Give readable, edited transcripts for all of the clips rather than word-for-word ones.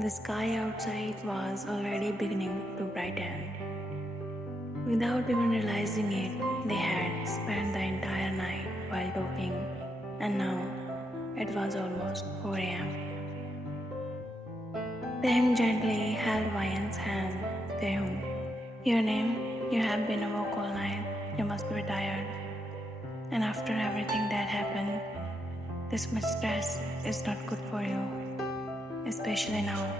The sky outside was already beginning to brighten. Without even realizing it, they had spent the entire night while talking, and now it was almost 4 a.m. Taehyung gently held Wyan's hand. Taehyung, your name, you have been awake all night, you must be tired. And after everything that happened, this much stress is not good for you, especially now.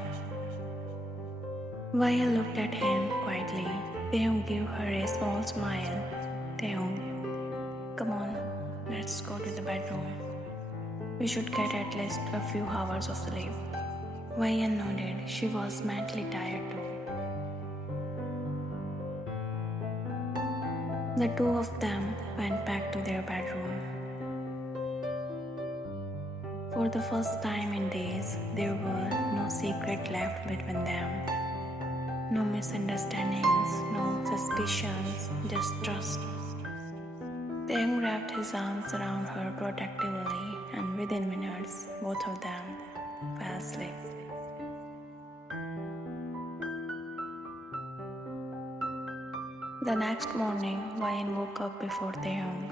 Wyan looked at him quietly. Taehyung gave her a small smile. Taehyung, come on, let's go to the bedroom. We should get at least a few hours of sleep. Wyan nodded. She was mentally tired too. The two of them went back to their bedroom. For the first time in days, there were no secret left between them. No misunderstandings, no suspicions, just trust. Taehyung wrapped his arms around her protectively, and within minutes, both of them fell asleep. The next morning, Wyan woke up before Taehyung.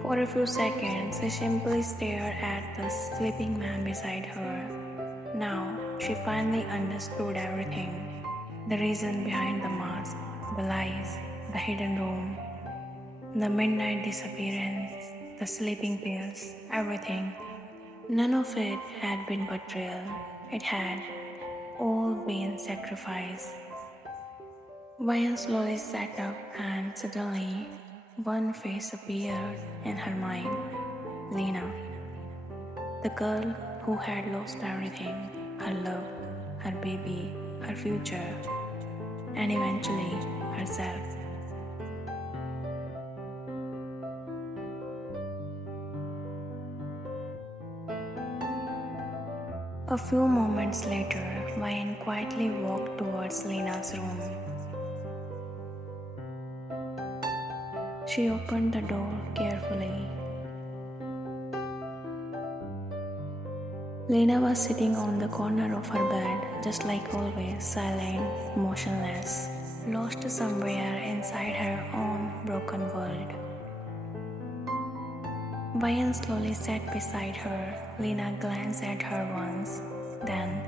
For a few seconds, she simply stared at the sleeping man beside her. Now, she finally understood everything. The reason behind the mask, the lies, the hidden room, the midnight disappearance, the sleeping pills, everything. None of it had been betrayal. It had all been sacrifice. Wyan slowly sat up and suddenly one face appeared in her mind. Lena. The girl who had lost everything, her love, her baby, her future, and eventually herself. A few moments later, Wyan quietly walked towards Lena's room. She opened the door carefully. Lena was sitting on the corner of her bed, just like always, silent, motionless, lost somewhere inside her own broken world. Wyan slowly sat beside her. Lena glanced at her once, then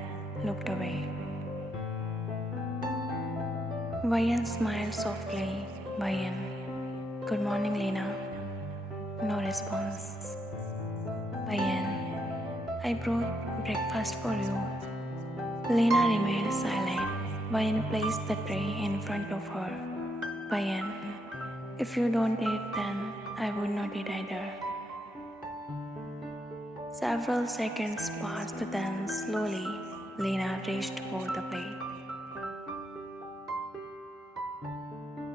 looked away. Wyan smiled softly. Wyan, good morning, Lena. No response. Wyan, I brought breakfast for you. Lena remained silent. Wyan placed the tray in front of her. Wyan, if you don't eat, then I would not eat either. Several seconds passed, then slowly, Lena reached for the plate.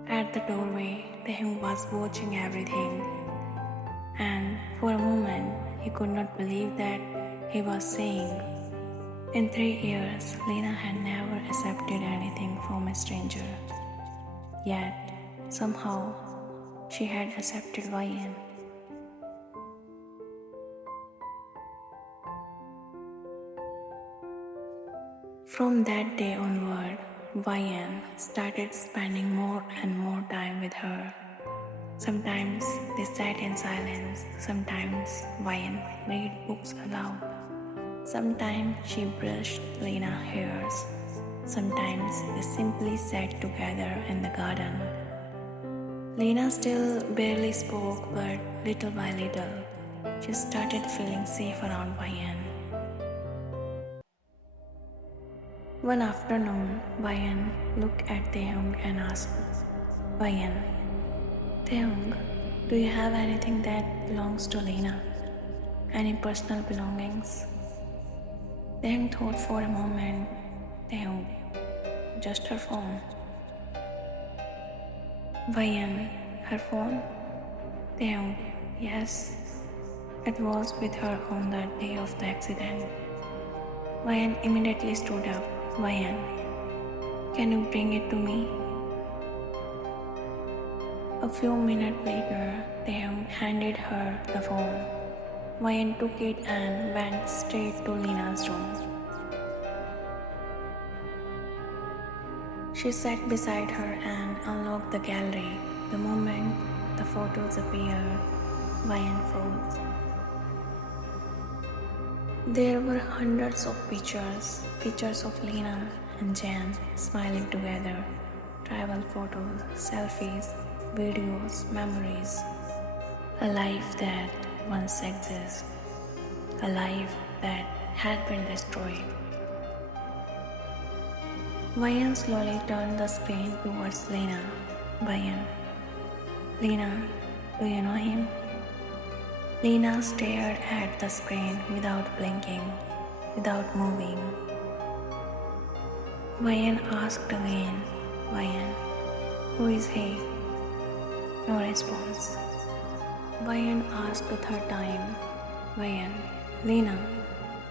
At the doorway, Taehyung was watching everything, and for a moment, he could not believe that he was seeing. In 3 years, Lena had never accepted anything from a stranger. Yet, somehow, she had accepted Wyan. From that day onward, Wyan started spending more and more time with her. Sometimes they sat in silence, sometimes Wyan read books aloud. Sometimes she brushed Lena's hairs. Sometimes they simply sat together in the garden. Lena still barely spoke, but little by little, she started feeling safe around Wyan. One afternoon, Wyan looked at Taehyung and asked, Wyan, Taehyung, do you have anything that belongs to Lena? Any personal belongings? Taehyung thought for a moment. Taehyung, just her phone. Wyan, her phone? Taehyung, yes. It was with her on the day of the accident. Wyan immediately stood up. Wyan, can you bring it to me? A few minutes later, Taehyung handed her the phone. Wyan took it and went straight to Lena's room. She sat beside her and unlocked the gallery. The moment the photos appeared, Wyan froze. There were hundreds of pictures of Lena and Jan smiling together, travel photos, selfies, videos, memories. A life that once existed, a life that had been destroyed. Wyan slowly turned the screen towards Lena. Wyan. Lena, do you know him? Lena stared at the screen without blinking, without moving. Wyan asked again. Wyan, who is he? No response. Wyan asked the third time. Wyan, Lena,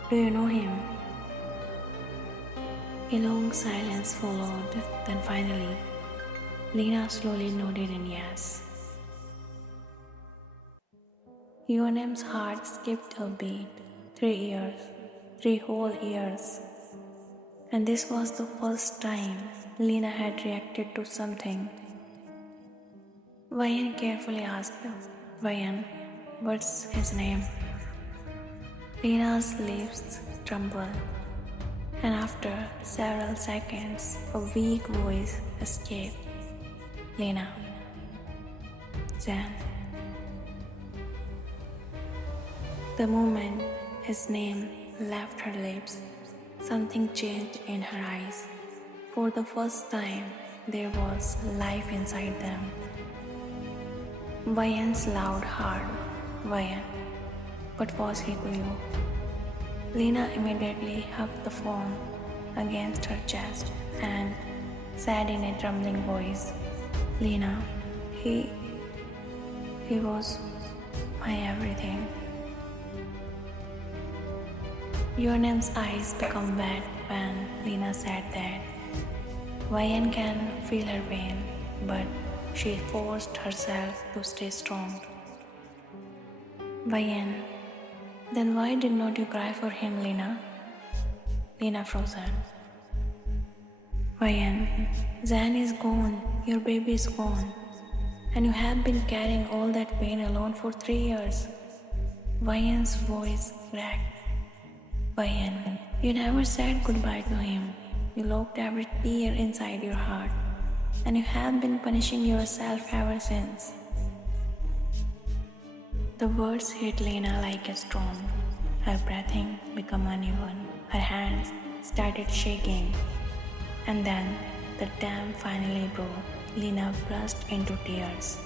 do you know him? A long silence followed, then finally, Lena slowly nodded in yes. 𝗂𝗵's heart skipped a beat. 3 years, 3 whole years. And this was the first time Lena had reacted to something. Wyan carefully asked, Wyan, what's his name? Lena's lips trembled, and after several seconds, a weak voice escaped. Lena. Jan. The moment his name left her lips, something changed in her eyes. For the first time, there was life inside them. Wyan's loud hard. Wyan, what was he to you? Lena immediately hugged the phone against her chest and said in a trembling voice, Lena, he was my everything. 𝗂𝗵's eyes became wet when Lena said that. Wyan can feel her pain, but she forced herself to stay strong. Wyan, then why did not you cry for him, Lena? Lena frozen. Wyan, Jan is gone, your baby is gone, and you have been carrying all that pain alone for 3 years. Wyan's voice cracked. Wyan, you never said goodbye to him. You locked every tear inside your heart, and you have been punishing yourself ever since. The words hit Lena like a storm. Her breathing became uneven. Her hands started shaking. And then the dam finally broke. Lena burst into tears.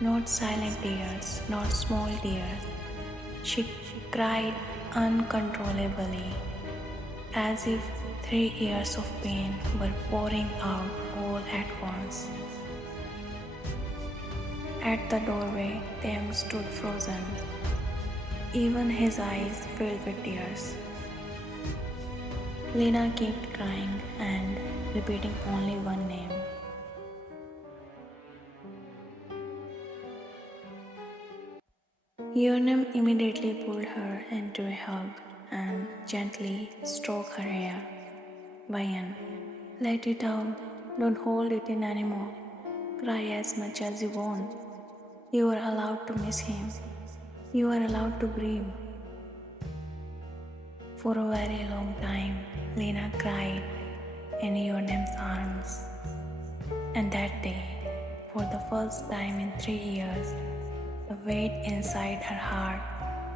Not silent tears, not small tears. She cried uncontrollably, as if 3 years of pain were pouring out all at once. At the doorway, Taehyung stood frozen. Even his eyes filled with tears. Lena kept crying and repeating only one name. 𝗂𝗵 immediately pulled her into a hug and gently stroked her hair. Wyan, let it out. Don't hold it in anymore. Cry as much as you want. You are allowed to miss him. You are allowed to grieve. For a very long time, Lena cried in 𝗂𝗵's arms. And that day, for the first time in 3 years, the weight inside her heart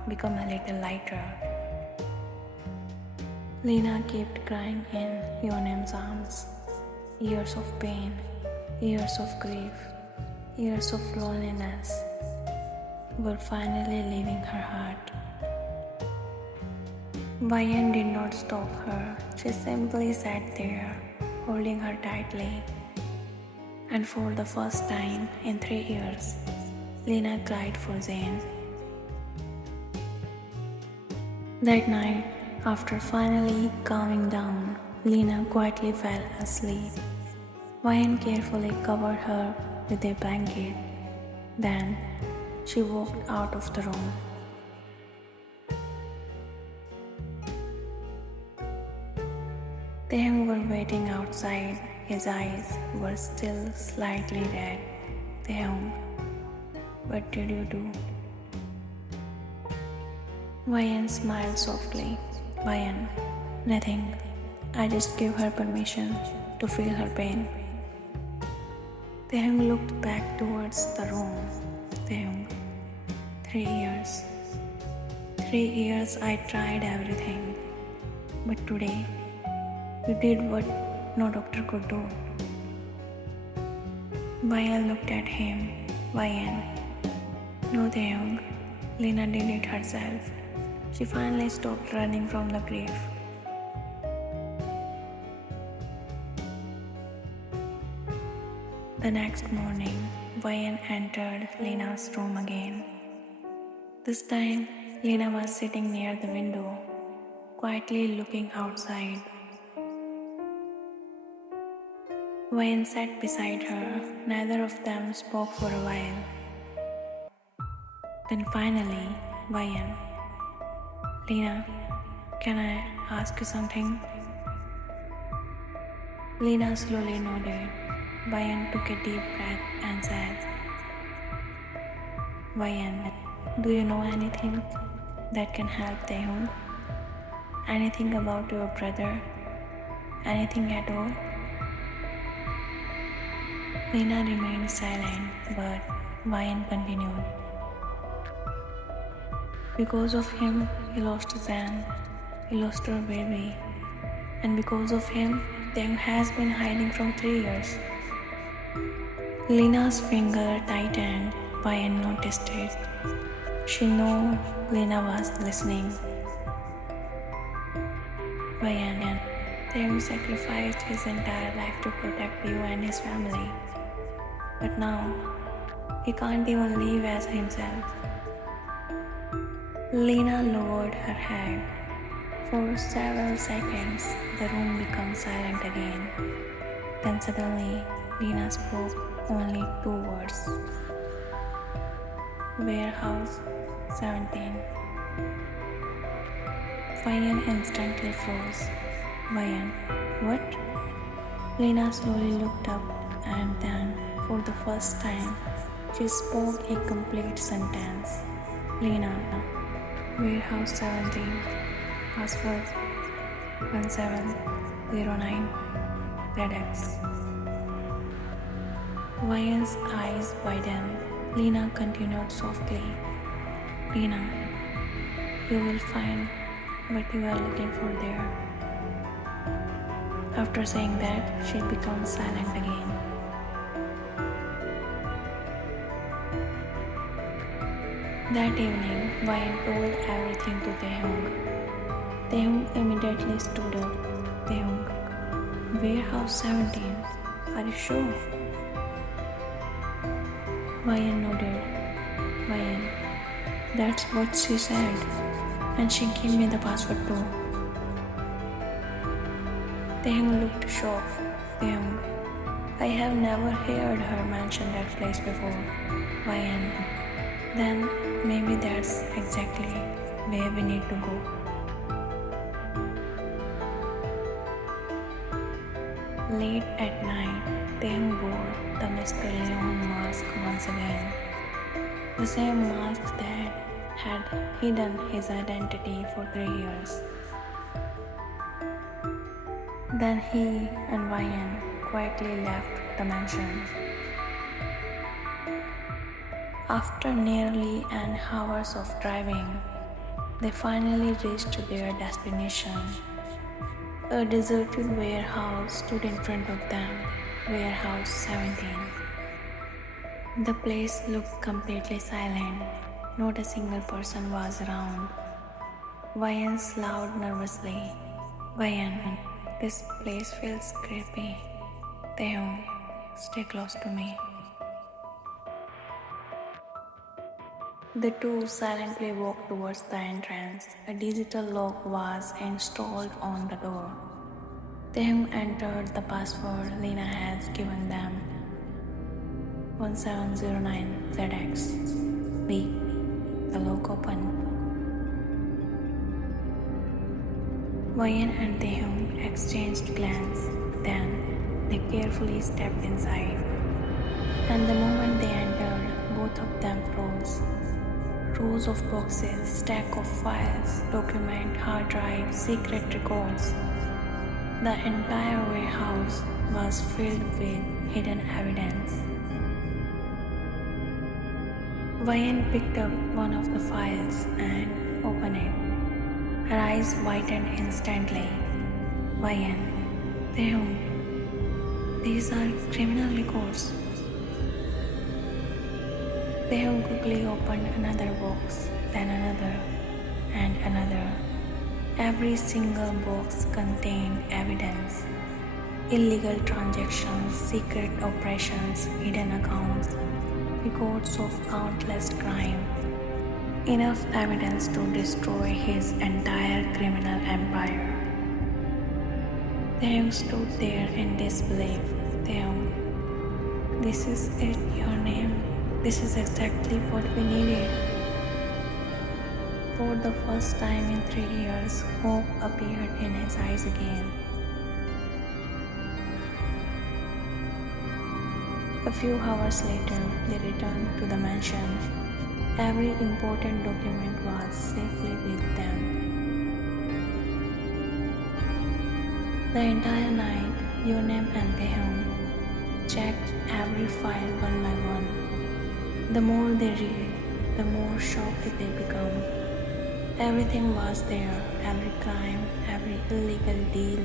became a little lighter. Lena kept crying in 𝗂𝗵's arms. Years of pain, years of grief, years of loneliness were finally leaving her heart. Wyan did not stop her. She simply sat there, holding her tightly. And for the first time in 3 years, Lena cried for Zayn. That night, after finally calming down, Lena quietly fell asleep. Wyan carefully covered her with a blanket. Then she walked out of the room. Taehyung were waiting outside. His eyes were still slightly red. Taehyung, what did you do? Vayan smiled softly. Vayan, nothing. I just gave her permission to feel her pain. Taehyung looked back towards the room. Taehyung, 3 years. 3 years I tried everything. But today, you did what no doctor could do. Vayan looked at him. Vayan, no Taehyung. Lena did it herself. She finally stopped running from the grief. The next morning, Vayan entered Lena's room again. This time, Lena was sitting near the window, quietly looking outside. Vayan sat beside her. Neither of them spoke for a while. Then finally, Vayan, Lena, can I ask you something? Lena slowly nodded. Vayan took a deep breath and said, Vayan, do you know anything that can help Taehyung? Anything about your brother? Anything at all? Lena remained silent, but Vayan continued. Because of him, he lost Zan, he lost her baby, and because of him, Taehyung has been hiding from 3 years. Lena's finger tightened. Vayan noticed it. She knew Lena was listening. Vayan, Taehyung sacrificed his entire life to protect you and his family. But now, he can't even live as himself. Lena lowered her head. For several seconds, the room became silent again. Then suddenly, Lena spoke only 2 words. Warehouse 17. Vayan instantly froze. Vayan, what? Lena slowly looked up and then, for the first time, she spoke a complete sentence. Lena, Warehouse 17, password 1709 ZX. Vayan's eyes widened. Lena continued softly. Lena, you will find what you are looking for there. After saying that, she became silent again. That evening, Vayan told everything to Taehyung. Taehyung immediately stood up. Taehyung, Warehouse 17, are you sure? Vayan nodded. Vayan, that's what she said, and she gave me the password too. Taehyung looked shocked. Taehyung, I have never heard her mention that place before. Vayan, then maybe that's exactly where we need to go. Late at night, Taehyung wore the Mr. Leon mask once again. The same mask that had hidden his identity for 3 years. Then he and Vayan quietly left the mansion. After nearly an hour of driving, they finally reached their destination. A deserted warehouse stood in front of them, Warehouse 17. The place looked completely silent. Not a single person was around. Vayan slowed nervously. Vayan, this place feels creepy. Taehyung, stay close to me. The two silently walked towards the entrance. A digital lock was installed on the door. Taehyung entered the password Lena has given them. 1709 ZX. B. The lock opened. Wayan and Taehyung exchanged glances, then they carefully stepped inside. And the moment they entered, both of them froze. Rows of boxes, stack of files, document, hard drives, secret records. The entire warehouse was filled with hidden evidence. Wayan picked up one of the files and opened it. Her eyes whitened instantly. Wayan, Taehyung, these are criminal records. Taehyung quickly opened another box, then another, and another. Every single box contained evidence. Illegal transactions, secret operations, hidden accounts, records of countless crimes. Enough evidence to destroy his entire criminal empire. Taehyung stood there in disbelief. Taehyung, this is it, your name. This is exactly what we needed. For the first time in 3 years, hope appeared in his eyes again. A few hours later, they returned to the mansion. Every important document was safely with them. The entire night, 𝗠𝗵𝗲 and Taehyung checked every file one by one. The more they read, the more shocked they become. Everything was there, every crime, every illegal deal,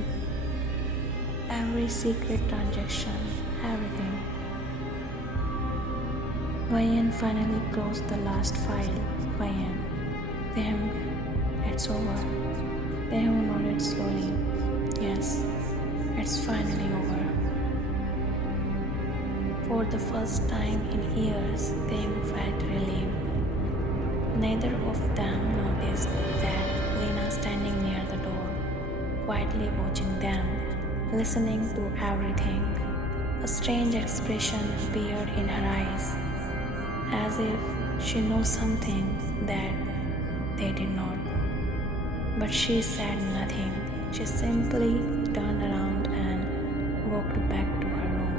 every secret transaction, everything. Wayan finally closed the last file. Wayan, Taehyung, it's over. Taehyung nodded slowly. Yes, it's finally over. For the first time in years, Taehyung felt relieved. Neither of them noticed that Lena standing near the door, quietly watching them, listening to everything. A strange expression appeared in her eyes, as if she knows something that they did not. But she said nothing. She simply turned around and walked back to her room.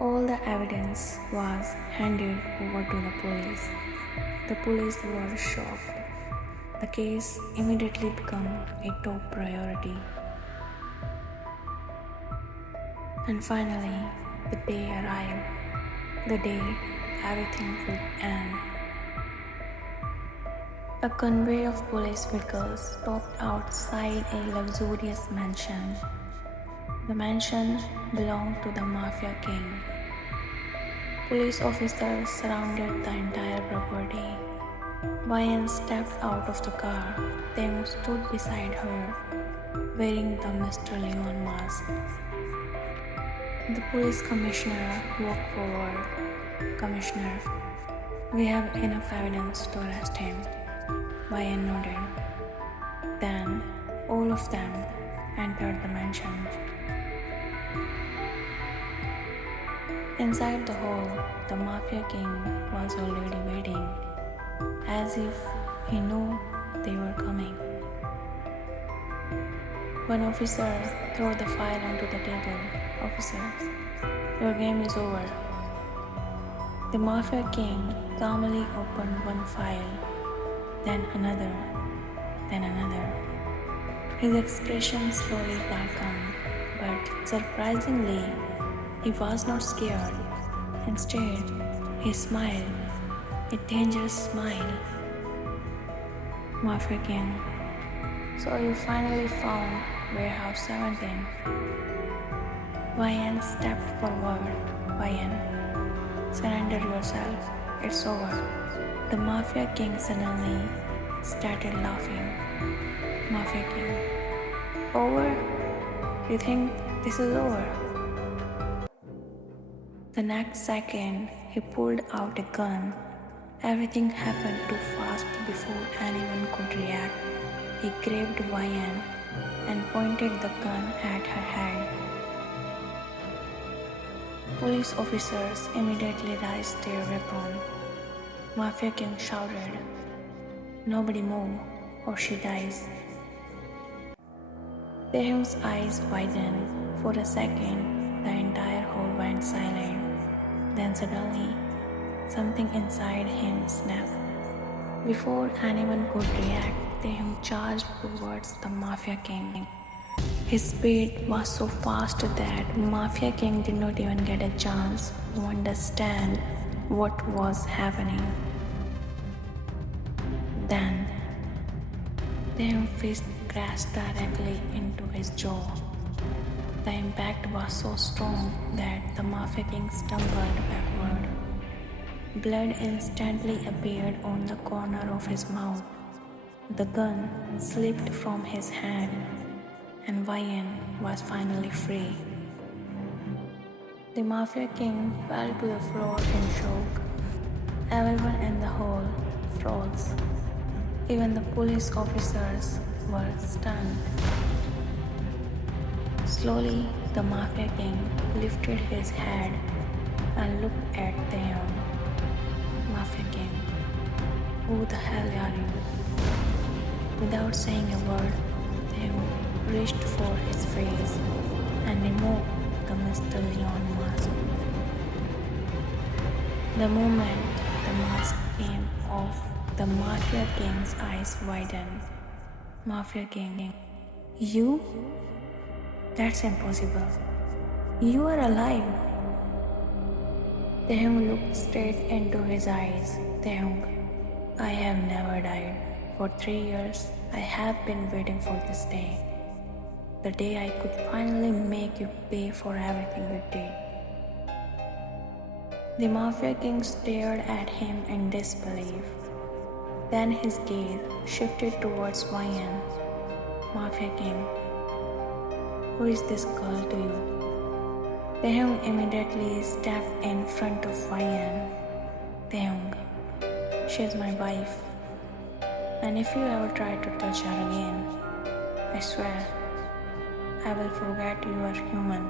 All the evidence was handed over to the police. The police were shocked. The case immediately became a top priority. And finally, the day arrived. The day everything would end. A convoy of police vehicles stopped outside a luxurious mansion. The mansion belonged to the mafia king. Police officers surrounded the entire property. Wayan stepped out of the car. Taehyung stood beside her, wearing the Mr. Leon mask. The police commissioner walked forward. Commissioner, we have enough evidence to arrest him. Wayan nodded. Then all of them entered the mansion. Inside the hall, the mafia king was already waiting, as if he knew they were coming. One officer threw the file onto the table. Officer, your game is over. The mafia king calmly opened one file, then another, then another. His expression slowly darkened, but surprisingly, he was not scared. Instead, he smiled, a dangerous smile. Mafia king, so you finally found warehouse 17. Wayan stepped forward. Wayan, surrender yourself. It's over. The mafia king suddenly started laughing. Mafia king, over? You think this is over? The next second, he pulled out a gun. Everything happened too fast before anyone could react. He grabbed Wayan and pointed the gun at her head. Police officers immediately raised their weapon. Mafia King shouted, "Nobody move, or she dies." Taehyung's eyes widened. For a second, the entire hall went silent. Then suddenly, something inside him snapped. Before anyone could react, Taehyung charged towards the Mafia King. His speed was so fast that Mafia King did not even get a chance to understand what was happening. Then, Taehyung's fist crashed directly into his jaw. The impact was so strong that the Mafia King stumbled backward. Blood instantly appeared on the corner of his mouth. The gun slipped from his hand, and Wyan was finally free. The Mafia King fell to the floor in shock. Everyone in the hall froze. Even the police officers were stunned. Slowly, the Mafia King lifted his head and looked at Taehyung. "Mafia King, who the hell are you?" Without saying a word, Taehyung reached for his face and removed the Mr. Leon mask. The moment the mask came off, the Mafia King's eyes widened. "Mafia King, you? That's impossible. You are alive." Taehyung looked straight into his eyes. "Taehyung, I have never died. For 3 years, I have been waiting for this day. The day I could finally make you pay for everything you did." The Mafia King stared at him in disbelief. Then his gaze shifted towards Wyan. "Mafia King, who is this girl to you?" Taehyung immediately stepped in front of Wyan. "Taehyung, she is my wife. And if you ever try to touch her again, I swear, I will forget you are human."